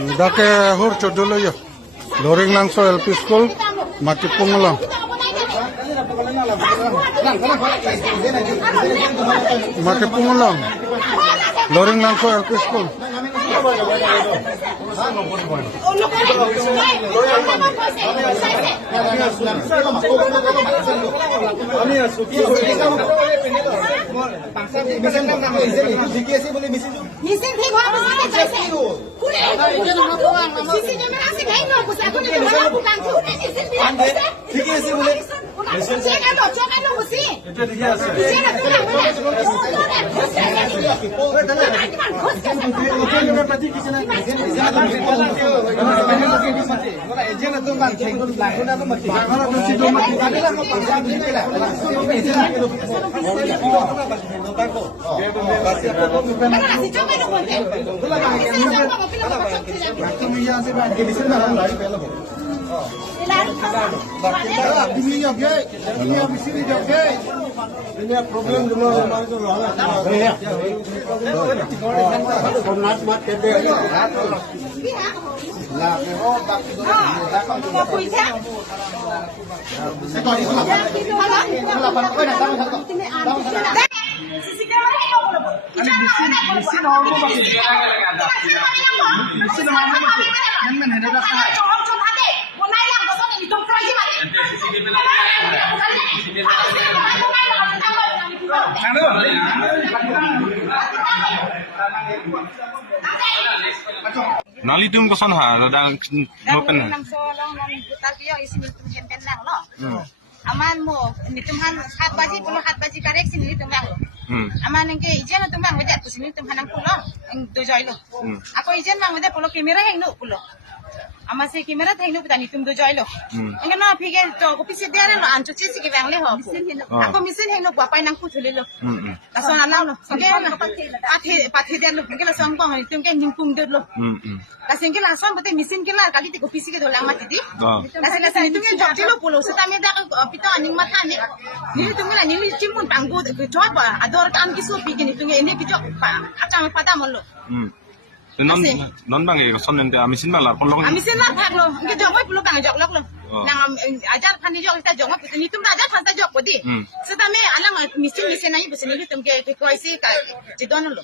Dake hur chodolo yo. Loring Langso LP School, Mati Pungulang. Mati Pungulang. Loring Langso LP School. Nali tum ko son ha dang open na. Aman mo nitumhan 7 baji pulo 7 baji karek sini nitumang. Aman engke ijen nitumang wede pusini nitumhan pulo eng dojoi lo. Ako ijen mang wede pulo kamera hengno pulo. Ama se kamera hengno putani tum dojoi lo. Engke na phige to ko pisi diare lo ancho chisi ke bangle ho. Ako misin hengno pa pai nang puthule lo. Kaso na lao lo. Engke pathe diar lo engke la song ko hani tum ke nimpung de lo. Kasi engke la song bote misin ke la kali te ko pisi ke dolang mati di. Kasi nitum ke joti lo pulo se tami da pito aning matani. Ni tum la ni chimpun panggu ke chot ba ador kan ki so pi ke ni tum ini pijo pa achang pada mon lo. Non bang e son nende amisin bala kon lo. Amisin la phak lo engke jong oi pulo bang jok lok lo. Nang ajar phani jok ta jong ni tum da ajar phan ta jok ko di. Se tami alang misin ai busini tum ke ko isi ka jidon lo.